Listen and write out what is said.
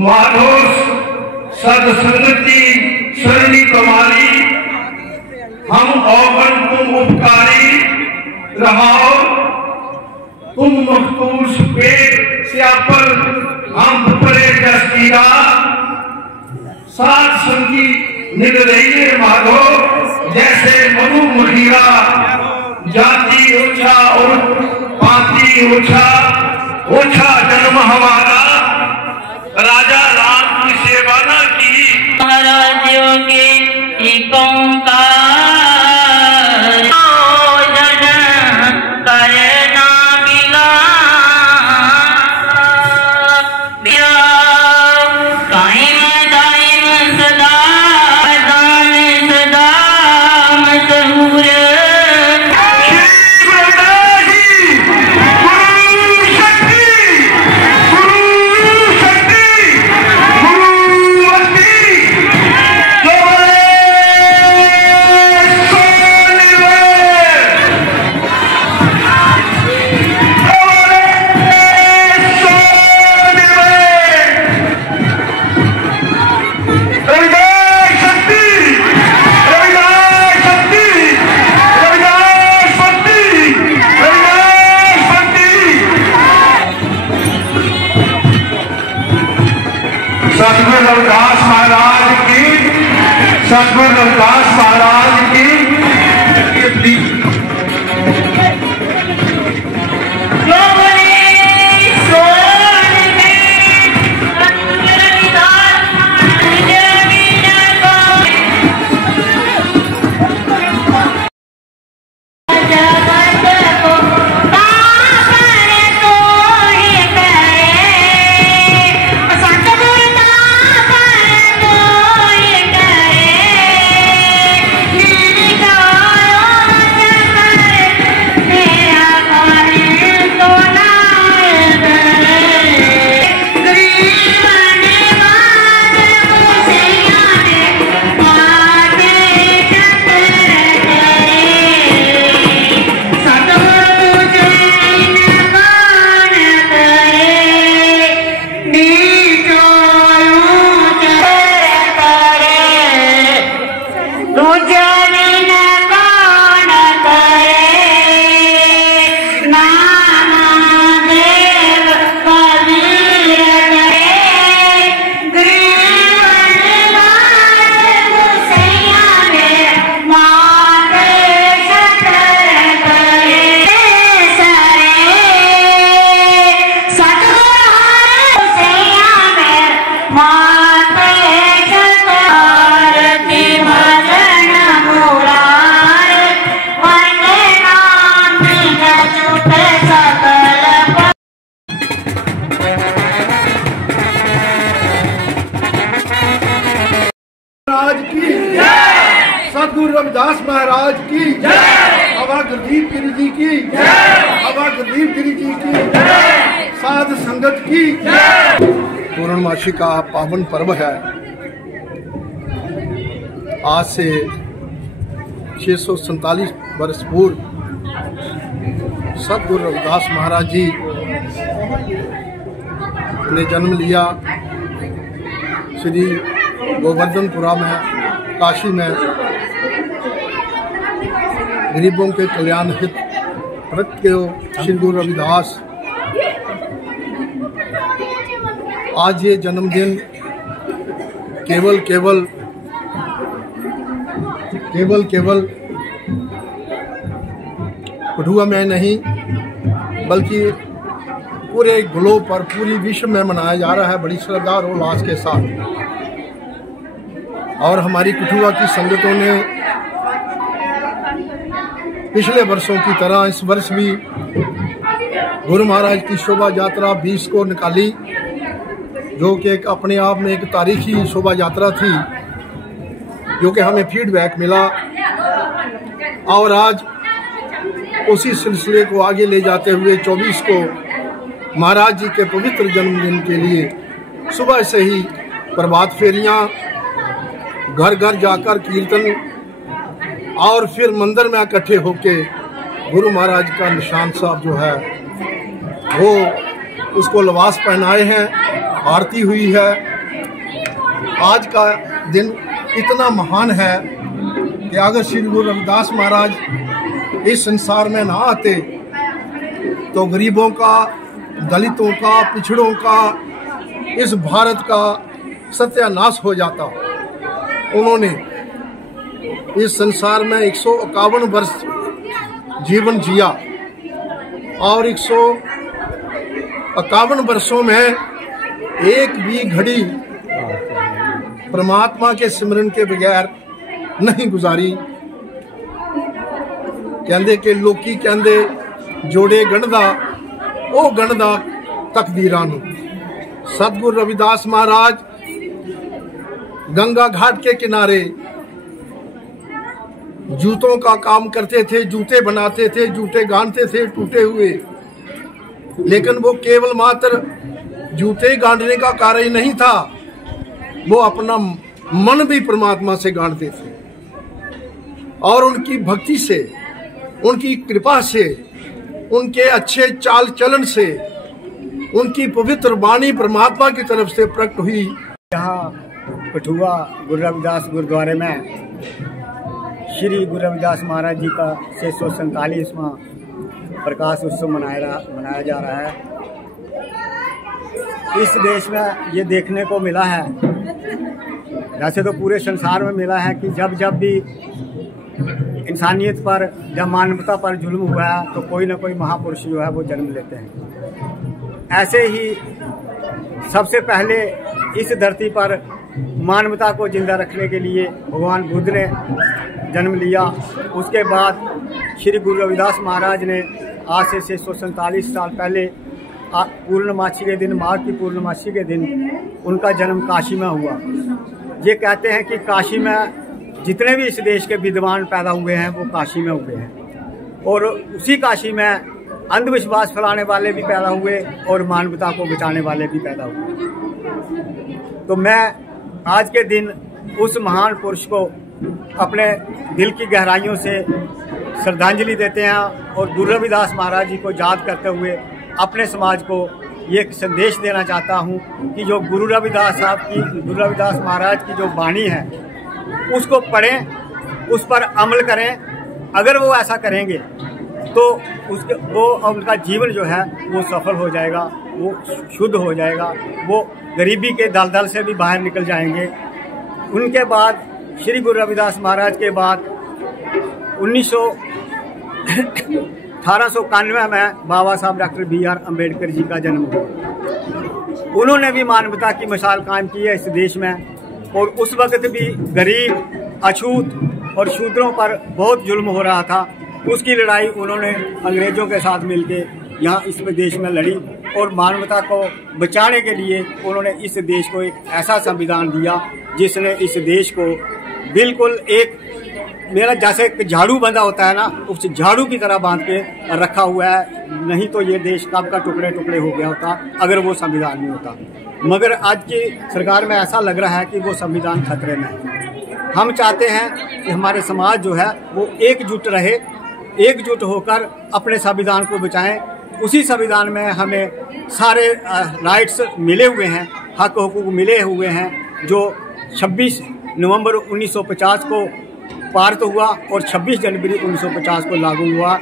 माधो सदसंगति सरणी कमारी, हम औगन तुम उपकारी रहाओ, तुम मखतूस पेट श्यापल हम परे जस्तीरा, सात संगी निग रही माधो जैसे मधु मखीरा, जाति ओछा और पाती ओछा, ओछा जन्म हमारा, राजा राम की सेवा न की, महाराजों के ओंकार करना मिला, कायम दायम सदा दान सदा मशहूर, सतगुरु रविदास महाराज की, सतगुरु रविदास महाराज की। सतगुरु रविदास महाराज की जय, बाबा गुरदीप गिरी जी की जय, बाबा गुरदीप गिरी जी की जय, साध संगत की जय। पूर्णमासी का पावन पर्व है। आज से 647 वर्ष पूर्व सतगुरु रविदास महाराज जी ने जन्म लिया। श्री गोवर्धनपुरा में, काशी में गरीबों के कल्याण हित व्रत के श्री गुरु रविदास आज ये जन्मदिन केवल कठुआ में नहीं बल्कि पूरे ग्लोब पर, पूरी विश्व में मनाया जा रहा है बड़ी श्रद्धा और उल्लास के साथ। और हमारी कठुआ की संगतों ने पिछले वर्षों की तरह इस वर्ष भी गुरु महाराज की शोभा यात्रा 20 को निकाली, जो कि एक अपने आप में एक तारीखी शोभा यात्रा थी, जो कि हमें फीडबैक मिला। और आज उसी सिलसिले को आगे ले जाते हुए 24 को महाराज जी के पवित्र जन्मदिन के लिए सुबह से ही प्रभात फेरियां, घर घर जाकर कीर्तन और फिर मंदिर में इकट्ठे होके गुरु महाराज का निशान साहब जो है वो उसको लिबास पहनाए हैं, आरती हुई है। आज का दिन इतना महान है कि अगर श्री गुरु रविदास महाराज इस संसार में ना आते तो गरीबों का, दलितों का, पिछड़ों का, इस भारत का सत्यानाश हो जाता। उन्होंने इस संसार में 151 वर्ष जीवन जिया और 151 वर्षों में एक भी घड़ी परमात्मा के सिमरन के बगैर नहीं गुजारी। कहते कि लोकी कहते जोड़े गणदा ओ गणदा तकदीरां नूं। सतगुरु रविदास महाराज गंगा घाट के किनारे जूतों का काम करते थे, जूते बनाते थे, जूते गांठते थे टूटे हुए। लेकिन वो केवल मात्र जूते गांठने का कार्य नहीं था, वो अपना मन भी परमात्मा से गांठते थे और उनकी भक्ति से, उनकी कृपा से, उनके अच्छे चाल चलन से, उनकी पवित्र वाणी परमात्मा की तरफ से प्रकट हुई। यहाँ कठुआ गुरु रविदास गुरुद्वारे में श्री गुरु रविदास महाराज जी का 647वां प्रकाश उत्सव मनाया जा रहा है। इस देश में ये देखने को मिला है, वैसे तो पूरे संसार में मिला है, कि जब भी इंसानियत पर, जब मानवता पर जुल्म हुआ है तो कोई ना कोई महापुरुष जो है वो जन्म लेते हैं। ऐसे ही सबसे पहले इस धरती पर मानवता को जिंदा रखने के लिए भगवान बुद्ध ने जन्म लिया। उसके बाद श्री गुरु रविदास महाराज ने आज से 647 साल पहले पूर्णमासी के दिन, माघ की पूर्णमासी के दिन उनका जन्म काशी में हुआ। ये कहते हैं कि काशी में जितने भी इस देश के विद्वान पैदा हुए हैं वो काशी में हुए हैं, और उसी काशी में अंधविश्वास फैलाने वाले भी पैदा हुए और मानवता को बचाने वाले भी पैदा हुए। तो मैं आज के दिन उस महान पुरुष को अपने दिल की गहराइयों से श्रद्धांजलि देते हैं और गुरु रविदास महाराज जी को याद करते हुए अपने समाज को ये संदेश देना चाहता हूँ कि जो गुरु रविदास महाराज की जो वाणी है उसको पढ़ें, उस पर अमल करें। अगर वो ऐसा करेंगे तो उनका जीवन जो है वो सफल हो जाएगा, वो शुद्ध हो जाएगा, वो गरीबी के दलदल से भी बाहर निकल जाएंगे। उनके बाद श्री गुरु रविदास महाराज के बाद 1891 में बाबा साहब डॉक्टर BR अम्बेडकर जी का जन्म हुआ। उन्होंने भी मानवता की मिसाल कायम की है इस देश में, और उस वक्त भी गरीब, अछूत और शूद्रों पर बहुत जुल्म हो रहा था। उसकी लड़ाई उन्होंने अंग्रेजों के साथ मिलकर यहाँ इस देश में लड़ी, और मानवता को बचाने के लिए उन्होंने इस देश को एक ऐसा संविधान दिया जिसने इस देश को बिल्कुल एक, मेरा जैसे झाड़ू बंधा होता है ना, उस झाड़ू की तरह बांध के रखा हुआ है। नहीं तो ये देश कब का टुकड़े टुकड़े हो गया होता अगर वो संविधान नहीं होता। मगर आज की सरकार में ऐसा लग रहा है कि वो संविधान खतरे में है। हम चाहते हैं कि हमारे समाज जो है वो एकजुट रहे, एकजुट होकर अपने संविधान को बचाएं। उसी संविधान में हमें सारे राइट्स मिले हुए हैं, हक हुकूक मिले हुए हैं, जो 26 नवंबर 1950 को पारित हुआ और 26 जनवरी 1950 को लागू हुआ।